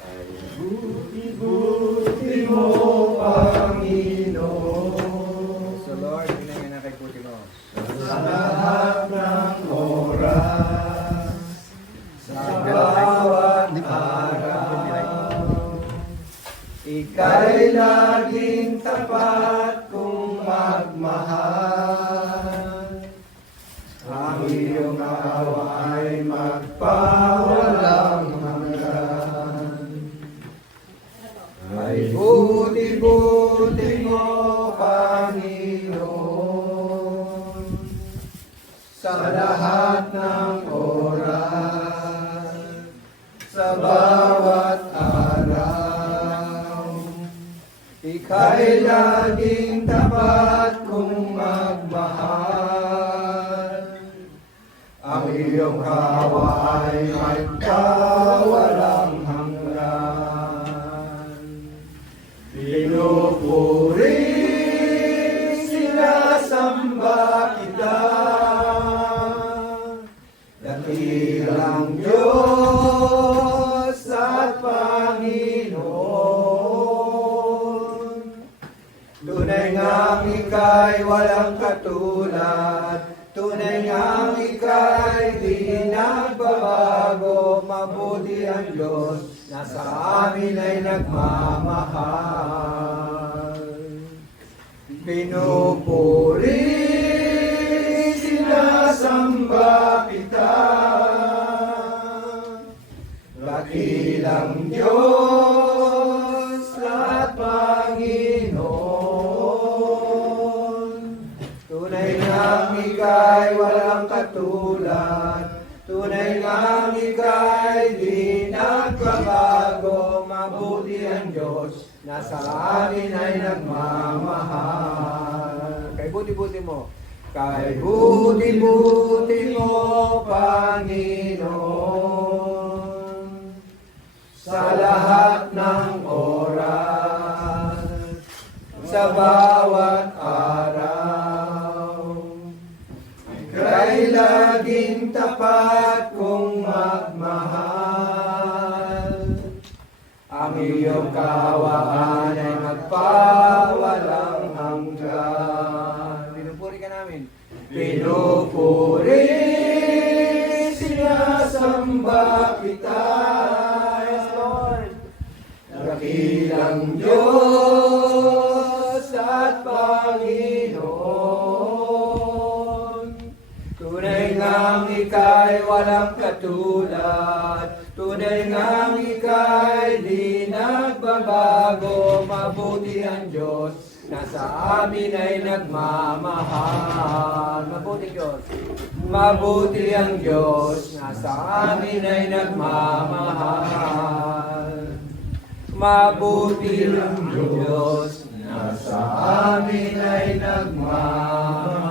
Ay buti-buti mo, Panginoon. So Lord, hinay na kay buti mo. Sa lahat ng oras, sa bawat araw, ika'y laging tapat kong magmahal. Ang iyong awa ay magpawalang hanggan. Ay buti-buti mo, Panginoon, sa lahat ng oras, sa bawat araw, ika'y laging tapat kong magmahal. Ang iyong awa ay magpawalang hanggan. Pinupuri, sinasamba kita, dakilang Diyos at Panginoon. Tunay ngang ika'y walang katulad, tunay ngang ika'y di nagbabago. Mabuti ang Diyos na sa amin ay nagmamahal. Pinupuri, sinasamba kita, dakilang Diyos at Panginoon. Tunay ngang ika'y walang katulad, tunay ngang ika'y di nagbabago. Mabuti ang Diyos na sa amin ay nagmamahal. Kay buti-buti mo. Kay buti-buti mo, Panginoon, sa lahat ng oras, sa bawat araw, ika'y laging tapat kong magmahal. Ang iyong kawaan ay magpawalang hanggan. Pinupuri ka namin. Pinupuri, sinasamba kita, Yes, Lord. dakilang Diyos at Panginoon. Tunay ngang ika'y walang katulad, tunay ngang ika'y di nagbabago. Mabuti ang Diyos na sa amin ay nagmamahal. Mabuti Diyos. Mabuti ang Diyos na sa amin ay nagmamahal. Mabuti ang Diyos na sa amin ay nagmamahal.